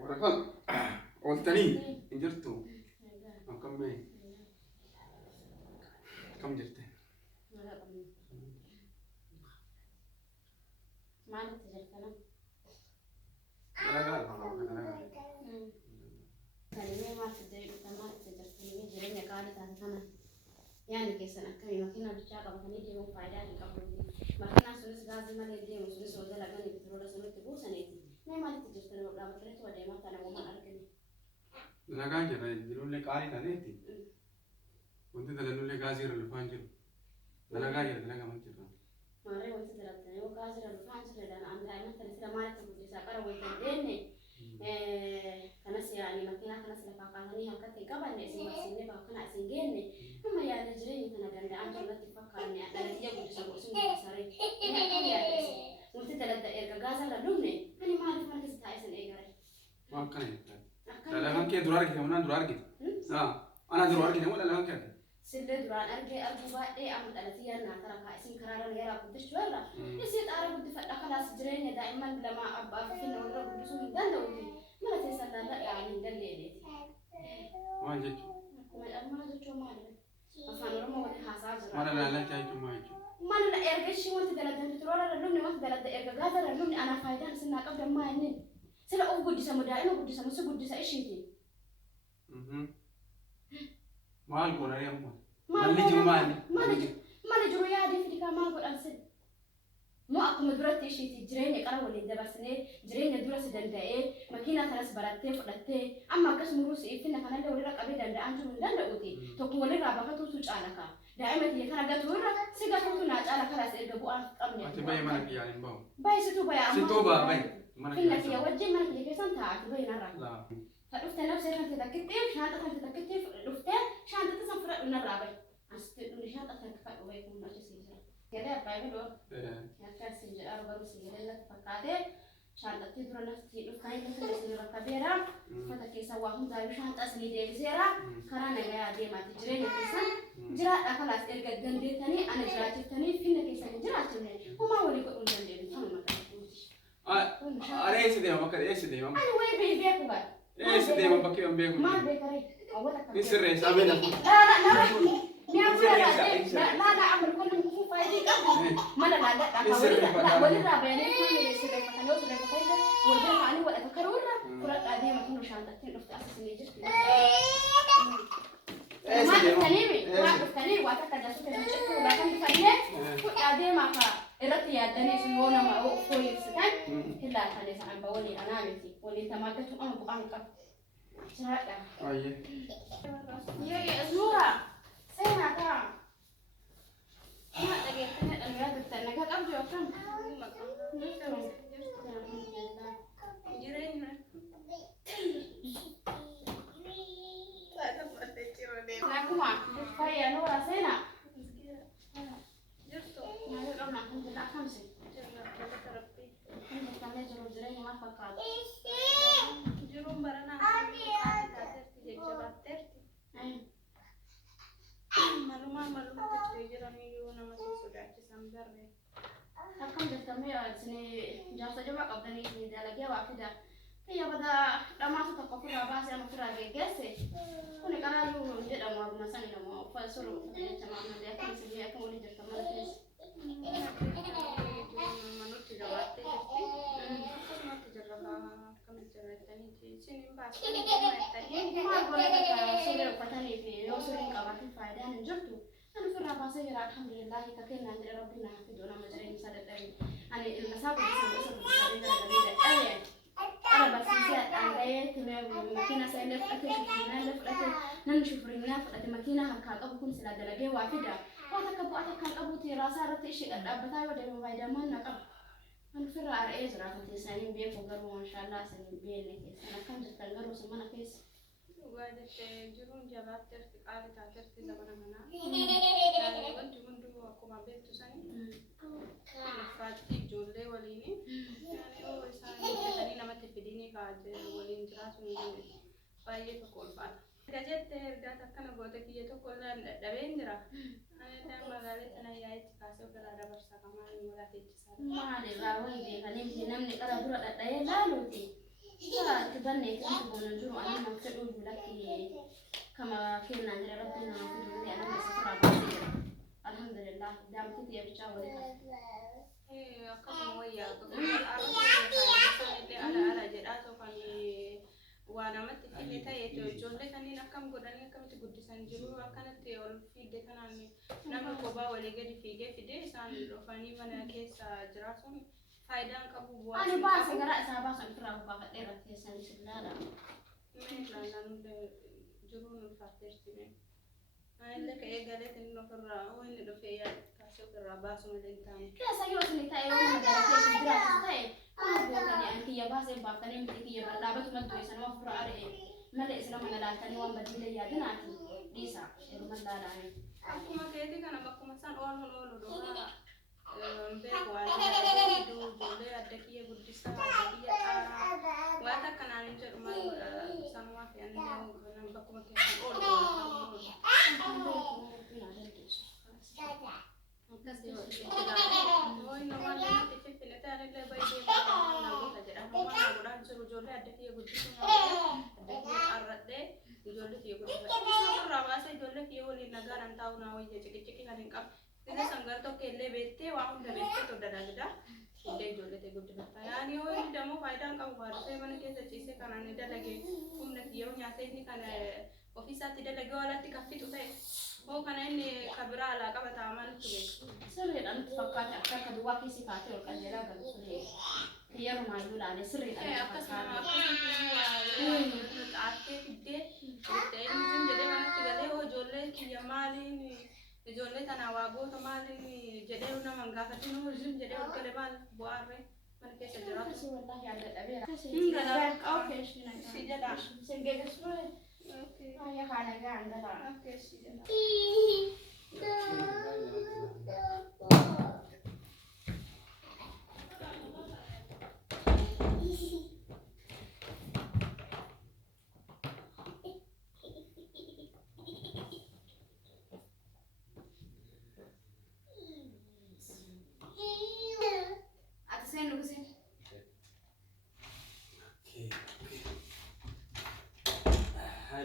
ورقم قلتني انجرتو كم جرت ما نتجرت أنا انا كلمة ما تجرت ما تجرت لي جرينا قاعدة أنا يعني كيسنا كمي ماكينة بتشاقة بكني دي مو فايدة لكابوتي ماكينة سولس غازي ما لدي وسولس وده لقاني بتروح سولس تبوس نيتي ما تجرت أنا ولا بكرة وده ما كان وما أركني لا كان جرا يجرون لك قاري تانيتي وانت تلون لك غازي الفانجر لا كان جرا لا كمان جرا ماري وانت درتني وغازي الفانجر لأن أنا مثلا سلا ما تقولي سكر ويتديني كناس يعني ماكينة كناس لفاقاني هكذا كبر نسمع سنة بكون أسنجني أما يا نجري أنا عند أنت لا تفكرني أنا تيجي أقول سبوا سنة ساري وانت تلدا إرجع غازا لدمني أنا ما أعرف ما كنت عايزة إيجاري ما كان لا كان كي درارك كمان درارك أنا درارك ولا لا كان سيد دران أرجع بعد أمد على تيار ناترا كائسين كرارا نيرا كنت شوارا يصير أعرف كنت فتح خلاص جريني دائما لما أبى في النور كنت سوي دندوتي ما لا تسأل لا يعني دليلتي ما جت ما جت ما له أفهم رما وده حاسة ما لا جاي ما جت ما لا إرجع شيء وانت دلنا تروح للنوم وانت دلنا إرجع غازا للنوم أنا فايدة سنة قبل ما ينين سلا أو قدي سمدا إنه قدي سمسو قدي سإيشيتي ما القول عليهم ما نجرو يا دي في ديك ما أقول أنسد مو أكو مدرات إيشيتي جريني كلا ولي دبسني جريني درس دنداء ماكينة ثلاث براتة فلتة أما كاس مروس إيفنا كنا لو لك أبي دنداء أنجو من دنداء أوتي تقول لي رابع فتو سوتش على كا دائما هي كنا جت ورا سيجا فتو ناج على كلا سيرجع بو أمني أتباي منك يعني باو باي ستو باي أما ستو باي منك فينا فيها وجه منك اللي كيسان تعرف باي نرى لا فلفت نفسي أنت تذكرتي شهادة أنت تذكرتي لفت شهادة تسافر نرى أستنى شهادة تذكر وبيكون ناس يسير كده باي بدو يا كاس يجي أربعة سيجي لك فكاته شهادة تدرو نفسي لفكاي نفسي سيجي كبيرة فتكي سواهم دايو شهادة أصلي دي زيرة كرانا جاي دي ما تجري نفسها جرا خلاص إرجع جندي تاني أنا جراتي تاني فينا كيسان جراتي وما ولي كون جندي أنا ما كنتش أنا إيش ده ما كده إيش ده ما أنا وين بيبيك بقى إيش ده ما بكي ما بيكون ما بيكري أولك يصير رئيس أبدا لا عمر كل مكفوف هذه ما لا ولي رابعني كل سبب فكانوا سبب فكانوا والجماعة عني ولا تكرر فرق عادية ما كانوا شانتين رفت أساس اللي جت ما تفكري وقتها جالسوا تجسوا لكن تفكري كل عادية ما إرتي يا دنيس هنا ما هو كوي سكان كلا خليس عن بولي أنا متي ولي تماكتوا أنا بقانك شهادة أيه يا أزورة سنة ترى ما تجيتني المياه التانية كانت أبدي وكم نكما فيا نورا سنة ما يقول ما كنت لا خمسة كنت كمان جرو جري ما فكرت جرو برنا معلومات تجرني يونا ما سوداء تسمبرني أكم جتمي سني جالسة جوا قبلني سني دلقيا واحدة هي بدا لما تتقفل رابع سنة مفرا جيجسي كوني كلا يوم جد أما مثلا لما فسروا مثلا جماعة من ده كم سني أكم ولي جت كمان كيس منو تجربت ما تجربها كم تجربتني سنين بعد ما أقول لك سوري فتني في يوم سوري كمان فايدة نجرتو أنا في الرابع سيرة الحمد لله ككنا عند ربنا حفظنا مجرين صدقني أنا المسافة أنا بس ماكينة سيلف أتى شوفنا لف أتى ننشوف رجلنا فأتى ماكينة هكذا أبو كن سلا دلقي واحدة وهذا كبو أتى كان أبو تيرا صارت إشي أبتاي ودم فايدة ما نقب أنا في الرأي إزرع فتيساني بيه فقروا ما شاء الله سنين بيه نكيس أنا كم جت الجرو سمنا كيس وقعدت جرون جبات ترتي قالت ترتي زبنا منا يعني وانت من دو أكما بيت تساني فاتي جولي وليني يعني أو إنسان تاني نما تفيديني قاعد ولين جراس من باي فكول بعد Gajette ergaa akkana goota kiyya tokko dhabeen jira. Ani magaalaa tana yaa'ichi kaasee ofirraa dabarsaa qamaa inni murateechisaa. Maalirraa wayii beekanii namni qara dura dhadha'ee laaluuti. Itti bannee kan boona jiru ani nama fedhuu lakki kama kennaan jira rabbi nama fedhuu ani nama safara baasee jira. Alhamdulillah daamti tiya bichaa walii kan. Akkasuma wayyaa illee ala jedhaa tokko waan namatti fide ta'e ijoollee kanneen akkam godhanii akkamitti guddisan jiru akkanatti ol fide kanaan nama kophaa walii gadi fiigee fide isaan dhufanii mana keessa jiraatuun faayidaan qabu bu'aa. Ani baase garaa isaa baasan irraa baafadhee irratti keessan sillaala. Inni ilaalan jiruun ulfaatteerti. Anillee ka'ee galee inni ofirraa inni dhufee kaasee ofirraa baasu malee hin taane. Keessa yoo isin ta'e yoo magaalaa keessa jiraatu ta'e kan bootanii ani kiyya baasee baaftanii miti kiyya bal'aabatu maltu isa nama ofirraa aree malee isina mana laaltanii waan badii yaadinaati dhiisa yeroo mallaalaanii. Akkuma keetii kana bakkuma isaan oolu dhugaa beeku waan ijoollee adda kiyya guddisaa adda kiyya qaaraa waan akkanaan hin jedhu maal sanumaa fi ani bakkuma keetii oolu. Voi namaan itti fiffine ta'anillee baay'ee namoota jedhamu waan godhaan jiru ijoollee adda kiyya guddisuu adda kiyya qarradhee ijoollee kiyya guddifatu irraa baasee ijoollee kiyya waliin nagaan taa'u naa wayya ciqici kan hin qabu. Isa sangar tokko illee beektee waan hunda beektee todda dagda illee ijoollee ta'e guddifata. Yaani yoo inni dammoo faayidaan qabu baadhufee mana keessa ciisee kanaan ni dalage humna kiyya nyaatee inni kana ofiisaatti dalage walatti kaffixu ta'e. Oh kana inni kabira ala qabata maalitti beeku. Sirriidhaan nutti fakkaate akka duwwaa keessi kaatee ol qaljeelaa galu sirrii. Yeroo maayyuu laale sirriidhaan akkasuma xaartee fiddee inni jedhee manatti galee hoo ijoollee kiyya maaliin ijoollee tana waa goota maaliin jedhee nama hin gaafatin hoo isin jedhee ol galee maal bu'aarree mana keessa jiraatu. si wallahi adda dhabeera. Si jedha. Sirgeessu. Ya kana ganda. Okay, si jedha.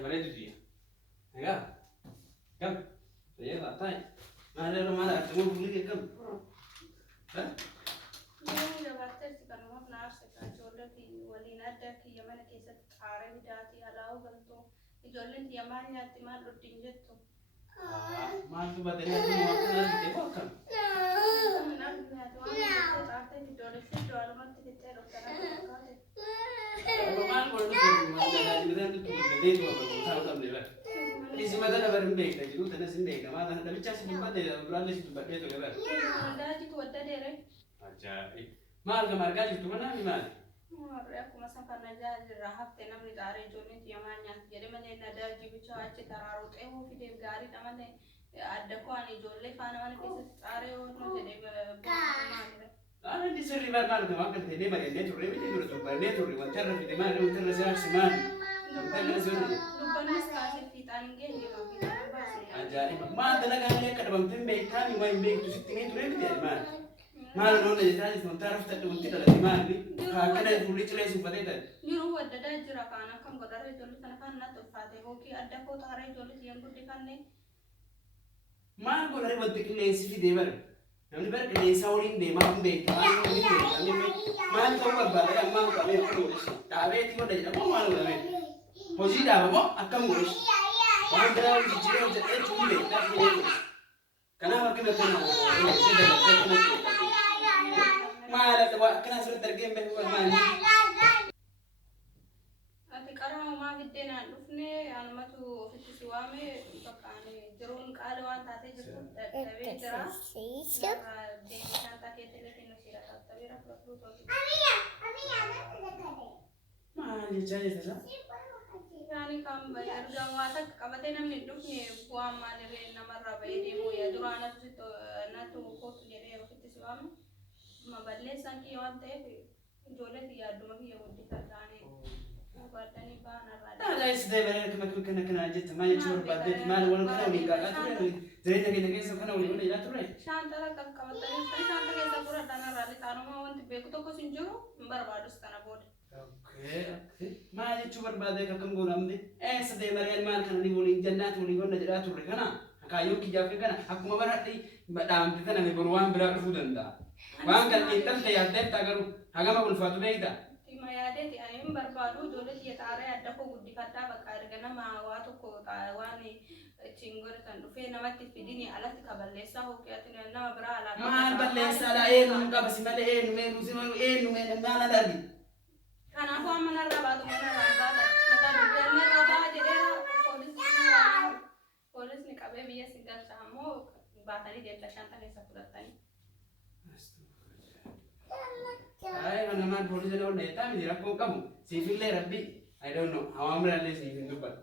Bareedu dia. Enggak? Kam? Saya tak tahu. Mana mana temu beli kam? Hah? Ini jawabannya sih kan mau benar sekali. Ijoollee fi waliin adda kiyya mana keessatti xaaree midhaatii alaa'uu galtu. Ijoolleen kiyya maal nyaatti maal dhudhiin jettu. Maal tubatanii asuma waan kana argite bokkam? Maal nyaatti waan nyaatti xaartee ijoollee fi ijoollematti fixee dhuftan akka Maal godhu sun maal jalaa jiran tu gadee tu apa tahu kam deh. Isi mata dah baru beek jiru tanah sini beek. Mata dah bicara sini pada berani situ bagai tu lebar. Mandaaji tu wadda dheere. Ajaib. Maal kamar gaji tu mana ni maal? Warri akkuma safarra jirra haftee namni xaaree ijoolleen xiyyamaa nyaatti jedhe malee nadaaji bichaa achi taraaruu xeebuu fideef gaariidha malee adda koo ani ijoollee faana mana keessatti xaaree ooluu jedhee maalidha. Di sirri maal kamar kan ni mana ni turre ni turre tu ni turre wanterra fide maal wanterra siyaasi maal. Wanterra siyaasi. Dubbannis kaasee fiixaan hin geenye kan fiixaan baasee. Ajaib. Maal dalagaa ni akka dhabamteen beektaan waan beektu sitti ni turre miti maal. Maal loona jetaan isma taarif tadhu wanti dhalate maal ni akkana fuulli ciree suffatee tan. Yeroo adda addaa jira kaan akkam godharra ijoollee sana kaan natti ulfaate hookii adda koo taaree ijoollee xiyyan guddifanne. Maal godhare wanti qilleensi fidee bara. Namni bara qilleensaa waliin deemaa hin beekta maal waliin beekta maal ta'uu barbaada ammaa qabee akka godheshi dhaabeetii godha jedhamu maal godhame hojii dhaabamoo akkam godheshi waan biraa jijjiiree hojjetee jechuun beektaa kanaaf akkana kana maal akkana asirratti argeen beeku maal ati qaramamaa fiddeenaan dhufne anumatu ofitti si waame bakka ani jiruun qaala waan taatee jirtu dadhabee jira. Deebisaa taatee telefiin nuti dadhabee rakkatu tolti. maal jechaa jirta? Yaani kan erga waa takka qabatee namni hin dhufne bu'aan maalirree namarraa bahee deemuu yaa duraa natu kootu jedhee ofitti si waame. Ma balleessaan kiyya waan ta'eef ijoollee kiyya adduma kiyya guddisaa ta'anii. لا يستدبر كنا جت ما يشور بعدين ما ولا كنا ونيجا تقول زين كده كده كنا ونيجا لا تقول شانتلا كم تاني شانتلا كيسا pura dana rally tanu ma wanti beeku tokko sin jiru barbaadus kana booda. اوكي ما يشور بعدين كم قول أمدي يستدبر المال كنا نقول جنات ونقول نجرات تقول كنا كايو كي جافي كنا أكو ما برادي بدام كنا نبروان برا فودن دا وان كان كنتم تيادت تاكلوا هذا ما قول فاتو بيدا Tima yaadeti ani barbaadu ijoollee xiyyaataaree adda koo guddifadhaa bakka erga nama waa tokko waan ittiin godhatan dhufee namatti fidini alatti kaballeessaa hooqeetiin nama biraa alaa maal balleessaa dha eenyuun qaba si malee eenyumeen maal alargi kanaafuu amma narraa baatu manarraa baata mataa dubbeen narraa baa jedhee poolisni qabee biyya si galcha ammoo baatanii deemta shanta keessa fudhatanii. Ay, mana man polisi na udah tahu ni rakko kamu. Sivil le Rabbi, I don't know. Awam le sivil tu bar.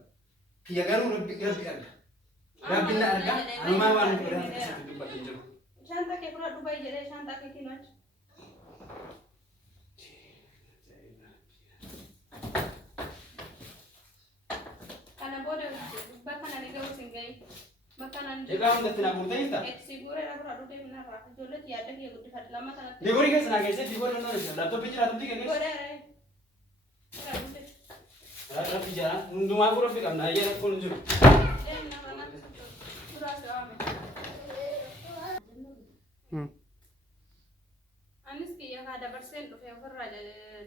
Kia garu Rabbi kan. Rabbi na arga, anu ma wan ko dah sivil tu bar tunjuk. Shanta ke pura Dubai jere shanta ke tinach. Kana boda bakana ni gawo singai. Makanan. Eka udah tina putih ita. Sigure ra pura Dubai mina ra. Jolle tiada ke guddifat lama kana. Digori ke sana ke se digori no se. Laptop pichara tu tiga ni. Gore. Rabbi jara, nundu ma pura fikam na ye rakko tunjuk. Anis kiyya ka dabarseen dhufee ofirraa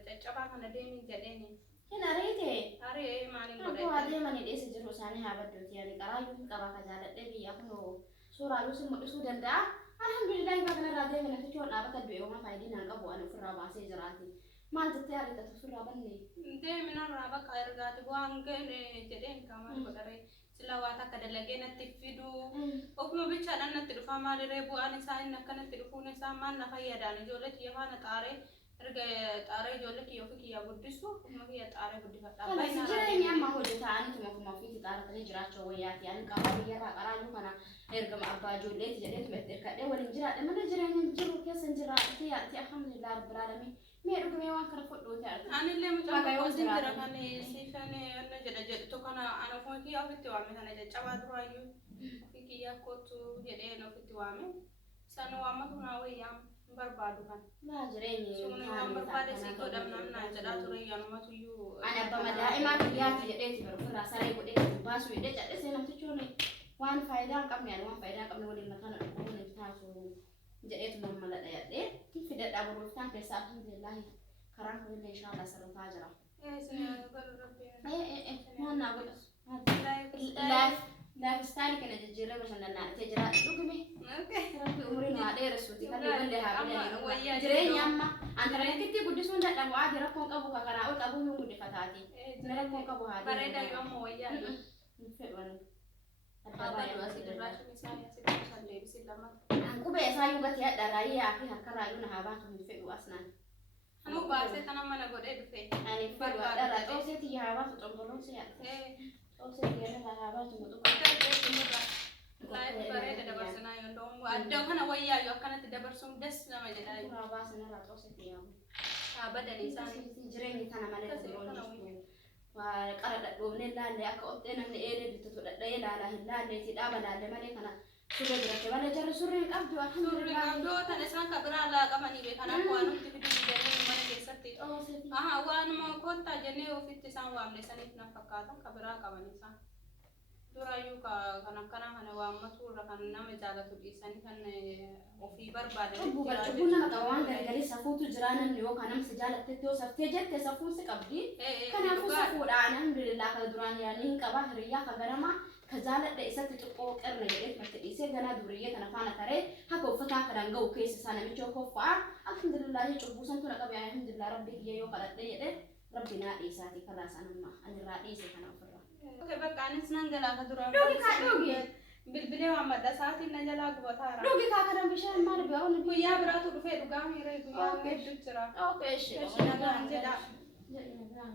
caccabaa kana deemi jedheeni. Hin ariite. Aree maaliin Aku godhe? adeemanii dheessa jiru isaanii haa badduuti yaani qaraayyuu qabaa ka jaaladhee biyya kunoo suuraaluu sun mul'isuu danda'a. Alhamdulillah bakka kanarraa deemee natti choon dhaabata du'e uumaa faayidinaan qabu ani ofirraa baasee jiraati. Maal jettee ariitatu ofirraa banne? Deeminarraa bakka ergaati bu'aan ga'e jedheen kamaan godharee sila waa takka dalagee natti fidu. Ofuma bichaadhaan natti dhufa maalirree bu'aan isaa inni akkanatti dhufuun isaa maal na fayyadaan ijoollee kiyya faana xaaree erga xaaree ijoollee kiyya ofii kiyya guddisu ofuma kiyya xaaree guddifadha. Kanas jireenya amma hojjetaanii tuma kuma ofiitti xaaratanii jiraachuu wayyaati. Ani qaama biyyarraa qaraayyuu kana ergama abbaa ijoolleeti jedheetu itti hirkadhee waliin jiraadhe malee jireenya jiru keessa hin jiraadhe yaati alhamdulillah rabbil alamin. Mee dhugumee waan kana fudhuuti argina. Anillee mucaa qoqqoosin jira kan siifan anna jedha jedhu kana ana ofuma kiyya ofitti waame kana caccabaa duraayyuu ofii kiyya kootu jedhee ofitti waame. San waamatu naa wayyaa barbaadu kan. Maa jireenyi Sumni waan barbaade si godhamnaan naa jedhaa ture yaanumatuyyuu. Ani abbaa daa'imaa kiyyaati jedheeti barfirraa saree godhee baasu jedhee cadhesee namtichuun waan faayidaa hin qabne ani waan faayidaa hin qabne waliin mataan dhufuun hin taatu jedheetu mammala dhayadhee fidadhaa boruuftaan keessaa alhamdulillah karaan kunillee inshaallah sirrataa jira. Waan naa godha. Lifestyle kana jijjiirree bashannanaadhatee jira dhugume. Rabbi umriin haa dheeressuuti kan ijoollee haa bilan. Jireenya amma antaraneetitti guddisuun dadhabu aadaa rakkoon qabu kanaa ol qabu yoo guddifataati. Rakkoon qabu haa bareeda yoo ammoo wayyaa. Fedhan. Qubee isaa yoo gatii hadha raayyaa fi harka raayyuu na haa baatu hin fedhu asnaan. Anu baasee kana mana godhee dhufe. Ani fedhu hadha raa xooseetii haa baatu xombolonsi yaadde. Xooseetii haa baatu mutuqa. Bareeda dabarsanaa yoo ta'u adda kana wayyaa yoo akkanatti dabarsuun des nama jedhaa. Haa baasan irraa xooseetii yaa. Haa badanii isaanii. Jireenyi kana malee xombolonsi. Qara dhadhoofnee ilaalle akka ottee namni eelee bitatu dhadha'ee ilaalaa hin laalleeti dhaaba laalle malee kana surree biratte malee jarri surree hin qabdu alhamdulillah. Surree qabdu tan isaan kan biraa laa qabanii beekan waan nuti fiduu jennee mana keessatti. Waanuma koottaa jennee ofitti isaan waamne saniif na fakkaata kan biraa qaban isaan. Duraayyuu kan akkanaa kana waammatu irra kan nama jaalatu dhiisanii kan ofii barbaadan. Cubbuun nama qaba waan gargarii safuutu jira namni yookaan namsi jaalattetti yoo saftee jette safuun si qabdi. Kanaafuu safuudhaan alhamdulillah kan duraan yaanii hin qaba hiriyyaa kan ganamaa kan jaaladha isatti xiqqoo qirra jedhee matti dhiisee ganaa duriyyee kana faana taree haka uffataa kanaan ga'u keessa isaa namicha koffa'a alhamdulillah cubbuu santu na qabe alhamdulillah rabbi kiyya yoo kadhadhe jedhee rabbi naa dhiisaati karaa sanamma anirraa dhiise kana ofirraa. Oke bakka anis nan jalaa ka duraan. Dhugi kaa dhugi. Bilbilee waan madda sa'aatiin na jalaa gubataara. Dhugi kaa kana bishaan maal bi'aa guyyaa biraatu dhufee dhugaa miiree guyyaa hedduu jira. Okay, shit. Nagaan jedha. Nagaan.